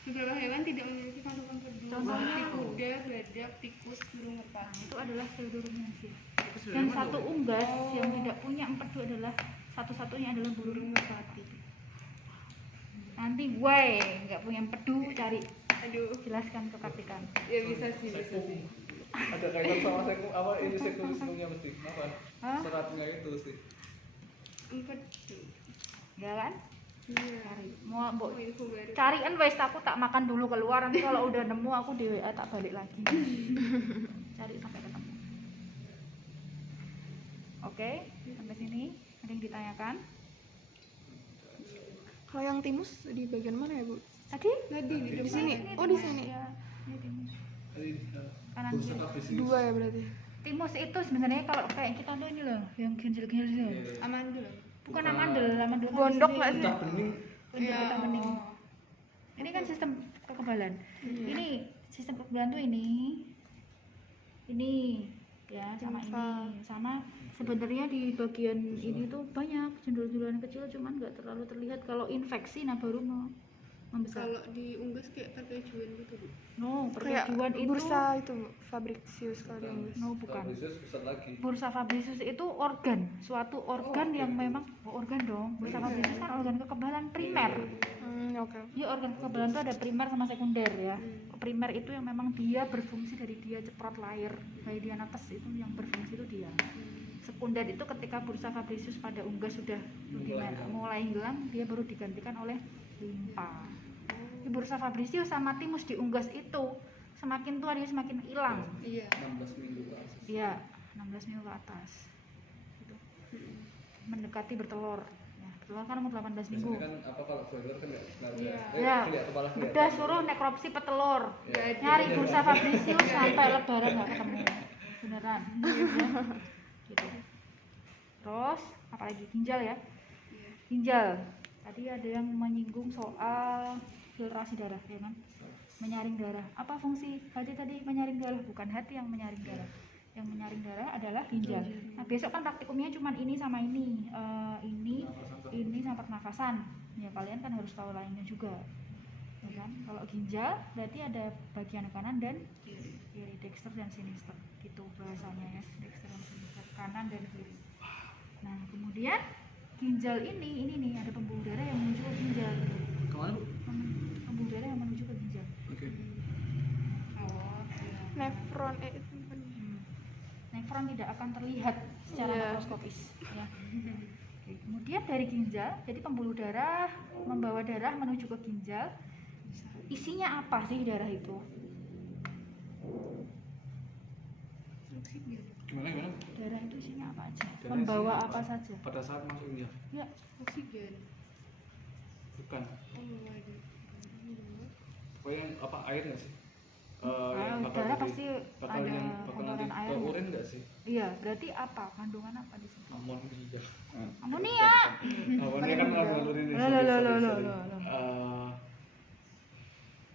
Beberapa hewan tidak memiliki kandungan empedu. Contohnya? Seperti kuda, badak, tikus, burung merpati. Itu adalah pseudoruminansia. Yang satu unggas yang tidak punya empedu adalah satu-satunya adalah burung merpati. Nanti gue nggak punya empedu, cari, Aduh, jelaskan ke Kartikan. ya bisa sih, bisa sih. Ada kaitan sama sekum apa ini sekumnya mesti apa? Hah? Seratnya itu sih. Empedu. Ya kan? Iya. Cari. Mau mbok Oh, info baru. cariin wes, aku tak makan dulu keluar, nanti kalau udah nemu aku di WA tak balik lagi. Cari sampai ketemu. Oke, sampai sini ada yang ditanyakan? Kalau yang timus di bagian mana ya, Bu? Tadi? Tadi di Di depan. sini. Oh, di sini. Ya, ini timus. Jadi kanan Bursa kiri. fabrisius. 2 ya berarti. Timus itu sebenarnya kalau kayak kita tuh ini loh, yang ginjal-ginjal itu. Iya. Amandel. Bukan amandel kan Gondok di nggak sini. sih? Getah bening. Iya, getah bening. Oh. Ini kan sistem kekebalan. Iya. Ini sistem kekebalan tuh ini ya sama Limfa. ini sama sebenarnya di bagian ini tuh banyak jendul-jendulan kecil cuman nggak terlalu terlihat. Kalau infeksi nah baru membesar. Kalau di unggas kayak perkejuan gitu Bu. No, Kayak perkejuan itu bursa itu Fabricius kalau di Inggris. no bukan. Fabrisius besar lagi. Bursa Fabricius itu organ, suatu organ yang memang organ dong. Bursa Fabricius kan organ kekebalan primer. Oke. Ya organ kekebalan itu ada primer sama sekunder ya. Primer itu yang memang dia berfungsi dari dia ceprot lahir, bayi dia nates itu yang berfungsi itu dia. Sekunder itu ketika bursa Fabricius pada unggas sudah mulai hilang, dia baru digantikan oleh limpa. Di bursa Fabricius sama timus di unggas itu semakin tua dia semakin hilang. Iya. 16 minggu ke atas. Iya, 16 minggu ke atas. Gitu. Mendekati bertelur. Ya, bertelur kan umur 18 minggu. Biasanya kan apa kalau broiler kan nggak Iya. Ya, kepala kelihatan. udah suruh nekropsi petelur. Iya. Nyari bursa Fabricius sampai lebaran nggak ketemu. Beneran. Gitu. Terus apalagi ginjal ya? Iya. Ginjal. Tadi ada yang menyinggung soal filtrasi darah, ya kan? Menyaring darah. Apa fungsi hati tadi menyaring darah? Bukan hati yang menyaring darah. Yang menyaring darah adalah ginjal. Nah, besok kan praktikumnya cuma ini sama ini. Ini sama pernafasan. Ya kalian kan harus tahu lainnya juga. Ya kan? Kalau ginjal berarti ada bagian kanan dan kiri, dexter dan sinister. Gitu bahasanya ya, dexter dan sinister, kanan dan kiri. Nah, kemudian ginjal ini nih ada pembuluh darah yang menuju ke ginjal. Kemana Bu? Pembuluh darah yang menuju ke ginjal. Oke. Oh, iya. Nefron itu Nefron tidak akan terlihat secara Iya. makroskopis ya. Oke, kemudian dari ginjal jadi pembuluh darah membawa darah menuju ke ginjal. Isinya apa sih darah itu? Oksigen. Gimana? Darah itu isinya apa aja? Darah membawa isinya apa saja? Pada saat masuk ginjal. Ya, Oksigen. Bukan. Oh, waduh. Pokoknya apa air nggak sih? darah pasti bakal ada yang bakal nanti kotoran air. ke urin nggak sih? Iya, berarti apa? Kandungan apa di situ? Amonia. Amonia. Amonia kan ngalurin ini.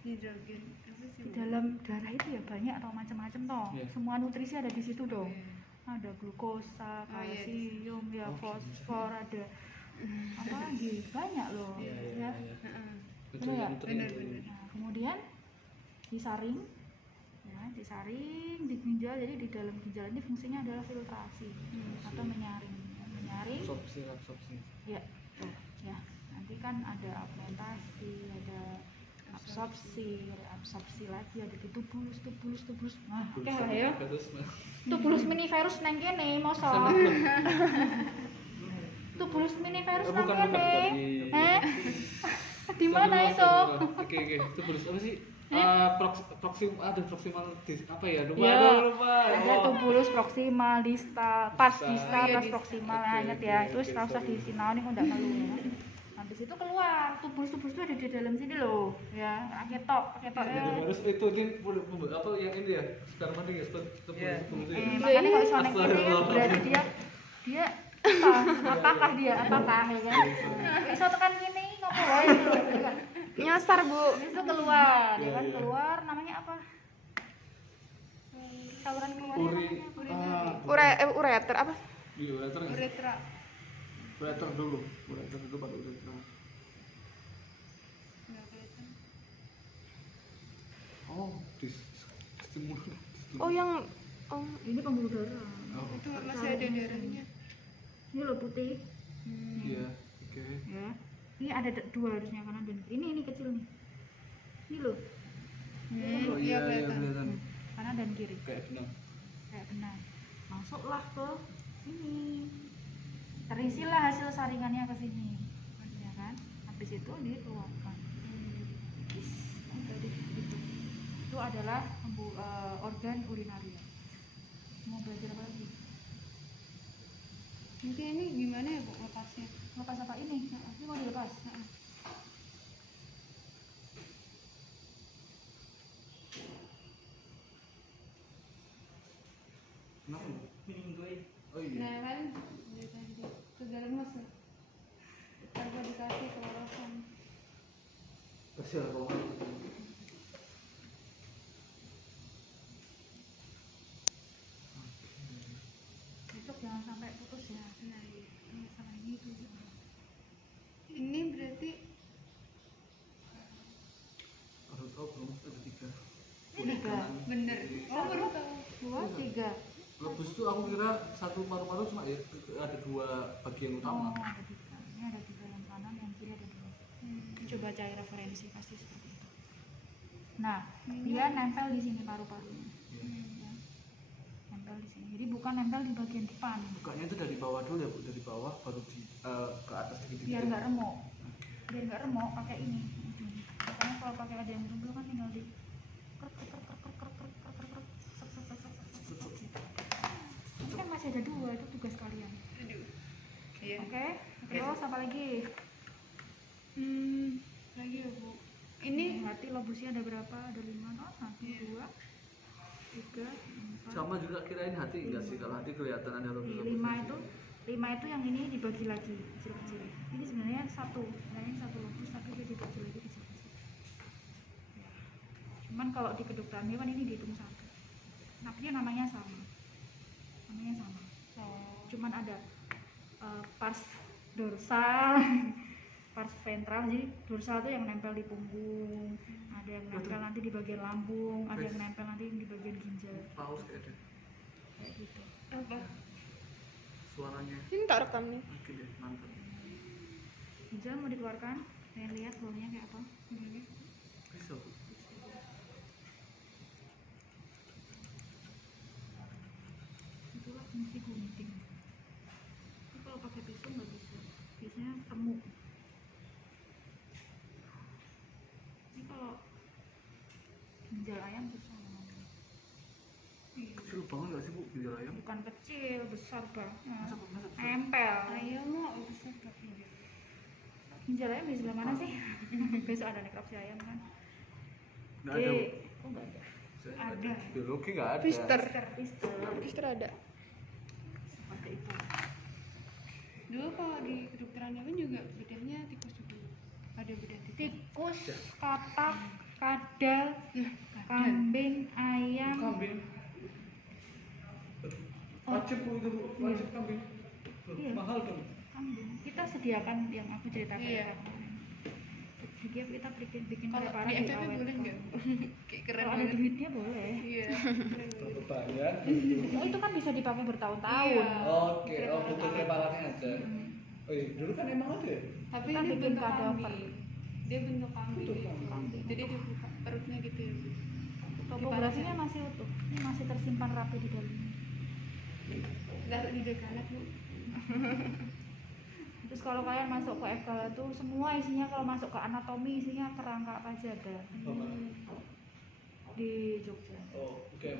Hidrogen. Apa sih? Di dalam darah itu ya banyak atau macam-macam toh. Iya. Semua nutrisi ada di situ dong. Iya. Ada glukosa, Oh, iya. kalsium, ya Oh, fosfor, ada apa lagi? Banyak loh. Ya. Heeh. Itu Bener yang nggak? Bener-bener. Nah, kemudian disaring, ya, disaring di ginjal. Jadi di dalam ginjal ini fungsinya adalah filtrasi atau menyaring. Menyaring, absorpsi. ya, tuh, ya. Nanti kan ada fermentasi, ada absorpsi, reabsorpsi lagi, ada tubulus. Nah, oke lah ya. Tubulus minivirus nang kene, mosok. Tubulus minivirus nang Bukan kene. di Di mana itu? Oke, itu terus apa sih? Proximal apa ya? Lupa. Ya, Lupa. ada tubulus proximal, distal, pars Distal. distal, Iya, pars distal. proximal. Oke, Nah, ingat ya, oke, itu oke, nggak usah sorry. disinauni kok nggak perlu ya. Habis itu keluar, tubulus itu ada di dalam sini loh, ya, ketok. Harus itu ini apa yang ini ya? Sperma nih ya, tubulus itu ya. Makanya kalau soal ini kan berarti dia apakah dia ya kan? Bisa tekan gini ngopo wae lho, ya kan? nyasar Bu. Itu keluar, ya Iya, kan? iya. Keluar namanya apa? Saluran keluar Ureter apa? Iya, ureter. Uretra. Ureter dulu baru ureter. Nggak kelihatan. Oh, stimulus. Oh yang ini pembuluh darah. Oh, Itu masih ada darahnya. Ini loh putih. iya. Oke. Ya. Ini ada dua harusnya kanan dan kiri. Ini kecil nih. Ini loh, Oh Iya iya, kelihatan. kanan dan kiri. Kayak benang. Kayak benang. Masuklah ke sini. Terisilah hasil saringannya ke sini. Ya kan? Habis itu dikeluarkan. Jadi gitu. Itu adalah organ urinaria. Mau belajar apa lagi? Nanti ini gimana ya Bu lepasnya? Lepas apa ini? Ini mau dilepas. Kenapa? Oh iya. Nah kan dari tadi segala masa tanpa dikasih kelolosan. Kasih lah kalau Besok jangan sampai putus ya. Nah iya. Masalah ini tuh. Ini berarti baru tahu belum ada 3. Tiga. bener. Oh baru tahu. 2, 3. Lebus tuh aku kira satu paru-paru cuma ya ada 2 bagian Oh, utama. ada 3. Ini ada 3 yang kanan, yang kiri ada 2. Coba cari referensi pasti seperti itu. Nah, dia nempel di sini paru-parunya. Ya. Nempel di sini. Jadi bukan nempel di bagian depan. Bukanya itu dari bawah dulu ya Bu, dari bawah baru ke atas dikit-dikit. Biar nggak remuk. Biar nggak remuk pakai ini. Makanya kalau pakai ada yang jumbo kan tinggal di ini kan masih ada 2, itu tugas kalian. Aduh. Iya. Oke, terus apa lagi? Lagi ya Bu. Ini hati lobusnya ada berapa? Ada 5, no? 1, 2, 3, 4. Sama juga kirain hati enggak sih, kalau hati kelihatan ada lobus. 5 itu yang ini dibagi lagi kecil-kecil. Ini sebenarnya sebenarnya satu lobus tapi dia dibagi lagi kecil-kecil. Ya. Cuman kalau di kedokteran hewan ini dihitung 1. Tapi dia namanya sama. Cuman ada pars dorsal, pars ventral. Jadi dorsal itu yang nempel di punggung, ada yang nempel nanti di bagian lambung, ada yang nempel nanti di bagian ginjal. Paus kayak Gitu. Apa? suaranya. Ini tak rekam nih. Oke deh, mantap. Ginjal mau dikeluarkan, pengen lihat baunya kayak apa? Bisa Bu. Itulah fungsi gunting. Tapi kalau pakai pisau nggak bisa, biasanya temu. Ini kalau ginjal ayam susah namanya. Kecil banget nggak sih Bu ginjal ayam? Bukan kecil, besar banget. Masa besar? Nempel. Ayam mau besar tapi Ginjal ayam di sebelah mana sih? Besok ada nekropsi ayam kan? Nggak ada Bu. Oh nggak ada. Ada. Biologi nggak ada. Pister. Pister ada. seperti itu. Dulu kalau di kedokteran hewan juga bedahnya tikus juga. Ada bedah tikus. Tikus, katak, kadal, Nah, kambing, ayam. Kambing. Wajib Bu itu Bu, wajib kambing. Iya. Mahal dong. Kambing. Kita sediakan yang aku ceritakan Iya. kemarin. Jadi kita bikin kalau preparat di di FTP awet. boleh nggak? Kayak keren Kalau ada banget. duitnya boleh. Iya. Keren banget. Banyak. Oh, itu kan bisa dipakai bertahun-tahun. Iya. Oke, oh butuh preparatnya aja. Oh iya, dulu kan emang ada ya? Tapi Kita dia bikin bentuk kadaver. kambing. Dia bentuk kambing. Bentuk gitu. kambing. Jadi dia buka perutnya gitu ya. Bu. Topografinya masih utuh. Ini masih tersimpan rapi di dalamnya. Taruh di dekat Bu. Terus kalau kalian masuk ke FK tuh semua isinya, kalau masuk ke anatomi isinya kerangka apa aja ada di Jogja. Oh, oke.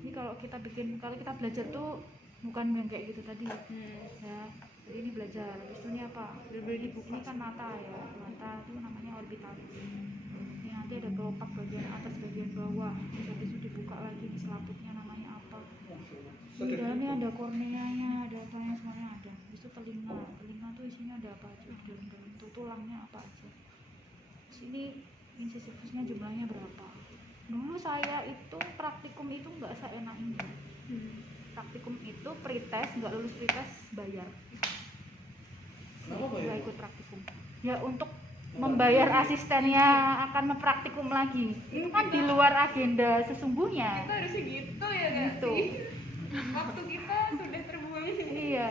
Ini kalau kita belajar tuh bukan yang kayak gitu tadi ya. Jadi ini belajar. Terus ini apa? Ini kan mata ya. Mata itu namanya orbitalis. Ini nanti ada kelopak bagian atas, bagian bawah. Terus habis itu dibuka lagi di selaputnya namanya apa? Di dalamnya ada korneanya, ada apa yang semuanya ada. Habis itu telinga tuh isinya ada apa aja? Dalam tuh tulangnya apa aja. Terus ini incisifusnya jumlahnya berapa? Dulu saya itu praktikum itu nggak seenak ini. Praktikum itu pretest, nggak lulus pretest bayar. Kenapa bayar? Nggak ikut praktikum. Ya untuk membayar asistennya akan mempraktikum lagi. Itu kan di luar agenda sesungguhnya. Kita harusnya gitu ya nggak Gitu. sih? Waktu kita sudah terbuang. Iya,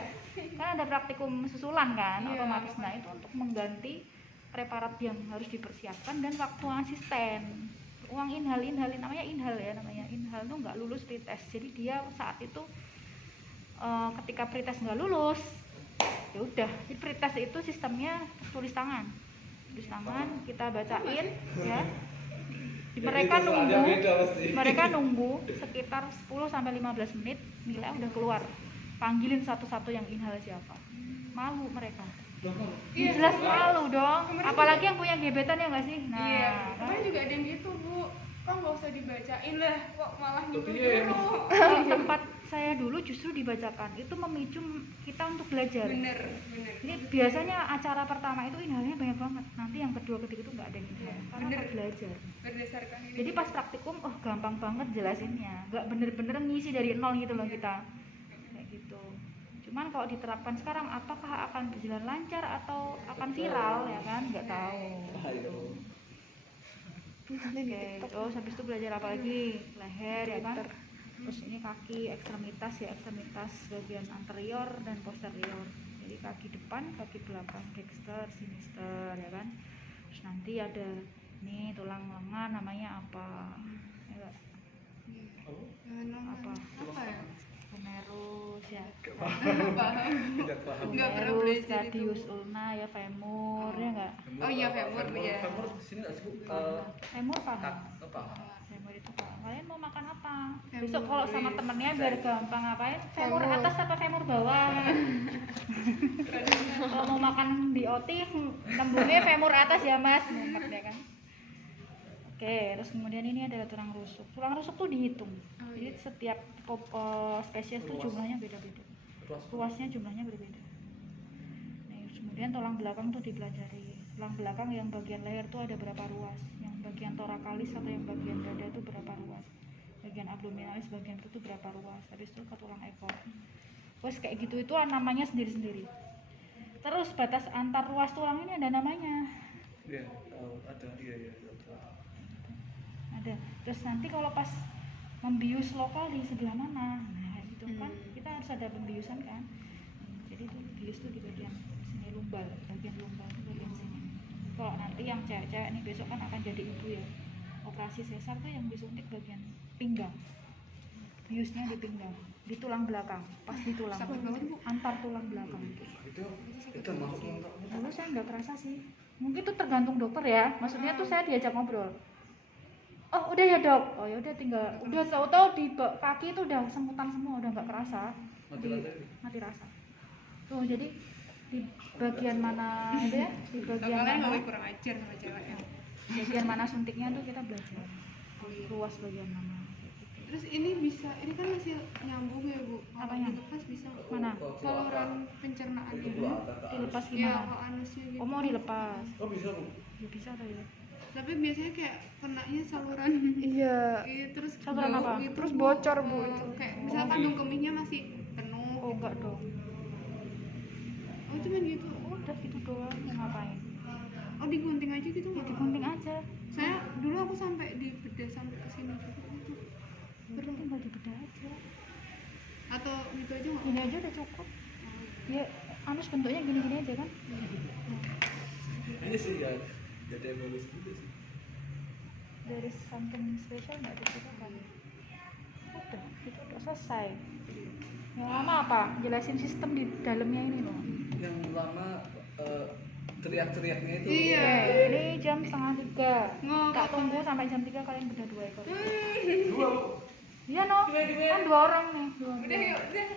kan ada praktikum susulan kan, Iya. otomatis. Nah itu untuk mengganti preparat yang harus dipersiapkan dan waktu asisten. Uang inhal namanya inhal tuh nggak lulus pretest. Jadi dia saat itu ketika pretest nggak lulus, ya udah. Jadi pretest itu sistemnya tulis tangan kita bacain ya. Mereka nunggu sekitar 10 sampai 15 menit, nilai udah keluar. Panggilin satu-satu yang inhal siapa. Malu mereka. Iya, Jelas betul. malu dong. Kemarin Apalagi yang punya gebetan ya nggak sih? Nah, Iya. kan? Kemarin juga ada yang gitu Bu. kok nggak usah dibacain lah, kok malah Tapi nyuruh. Di tempat saya dulu justru dibacakan, itu memicu kita untuk belajar. Bener. Ini biasanya acara pertama itu inhalnya banyak banget, nanti yang kedua ketiga itu nggak ada yang inhal, karena bener. pas belajar. Berdasarkan ini. Jadi pas praktikum, oh gampang banget jelasinnya, nggak bener-bener ngisi dari nol gitu loh kita, kayak gitu. Cuman kalau diterapkan sekarang, apakah akan berjalan lancar atau akan viral ya kan, nggak tahu. Gitu. Oke, terus habis itu belajar apa lagi? Leher ya kan, terus ini kaki, ekstremitas ya, ekstremitas bagian anterior dan posterior. Jadi kaki depan, kaki belakang, dexter, sinister ya kan. Terus nanti ada ini tulang lengan namanya apa? Ya, apa? Apa ya? Humerus ya. Nggak paham. Tidak paham. Nggak pernah Humerus, belajar itu. radius ulna ya, femur ya enggak? Oh iya, femur, iya. Femur sini nggak sih Bu? Femur paham. Apa? Femur itu paham. Kalian mau makan apa? Femur, Besok kalau sama iya. temennya biar gampang ngapain? Femur Femur. atas apa femur bawah? Kalau mau makan di OT, lembutnya femur atas ya mas, mumpet ya kan. Oke, terus kemudian ini adalah tulang rusuk. Tulang rusuk tuh dihitung. Oh, Jadi iya. setiap spesies tuh Luas. jumlahnya beda-beda. Ruas. Luasnya jumlahnya berbeda. Nah, kemudian tulang belakang tuh dipelajari. Tulang belakang yang bagian leher tuh ada berapa ruas? Yang bagian torakalis atau yang bagian dada tuh berapa ruas? Bagian abdominalis bagian itu tuh berapa ruas? Habis itu ke tulang ekor. Terus kayak gitu itu namanya sendiri-sendiri. Terus batas antar ruas tulang ini ada namanya. Iya, ada. Iya. Ada. Terus nanti kalau pas membius lokal di sebelah mana? Nah, itu kan kita harus ada pembiusan kan. Jadi itu bius tuh di bagian sini lumbal, bagian lumbal itu bagian sini. Kalau nanti yang cewek-cewek nih besok kan akan jadi ibu ya. Operasi sesar tuh yang disuntik bagian pinggang. Biusnya di pinggang, di tulang belakang, pas di tulang. Sakit banget, Bu. Antar tulang belakang. Itu masuk lengkap. Dulu saya nggak kerasa sih. Mungkin itu tergantung dokter ya. Maksudnya tuh saya diajak ngobrol. Oh udah ya dok. Oh ya udah tinggal. Udah tahu-tahu di kaki itu udah semutan semua, udah nggak kerasa. Mati rasa. Tuh jadi di bagian mana itu ya? Di bagian Kalian nggak mana? boleh kurang ajar sama cewek ya. Bagian mana suntiknya tuh kita belajar. Luas bagian mana? Terus ini kan masih nyambung ya Bu. Kalau Apanya? dilepas bisa. Mana? Saluran pencernaan itu. Dilepas Ya, gimana? kalau anusnya gitu. Oh mau dilepas? Oh bisa Bu. Ya bisa tuh ya. Tapi biasanya kayak kenanya saluran. Iya. Iya, terus Saluran bau apa? gitu, Terus Bu. bocor, Bu, Eh, itu. Kayak misalkan kandung kemihnya masih penuh. Oh enggak dong. Oh cuman gitu. Udah gitu doang. Mau ngapain? Oh digunting aja gitu nggak? Digunting aja. Saya dulu aku sampai dibedah sampai ke sini juga gitu. Udah tinggal dibedah aja. Atau gitu aja nggak? Gini aja udah cukup. Ya anus bentuknya gini-gini aja kan. Ini sih ya. Jadi evolusi juga sih. Dari something special nggak diceritakan. Udah, itu udah selesai. Yang lama apa? Jelasin sistem di dalamnya ini loh. Yang lama teriak-teriaknya itu. Iya. Oke, ini jam 2:30. Nggak, Tak tunggu sampai jam 3 kalian bedah 2 ekor. Dua Bu. Iya no, kan 2 orang nih. Udah yuk, udah.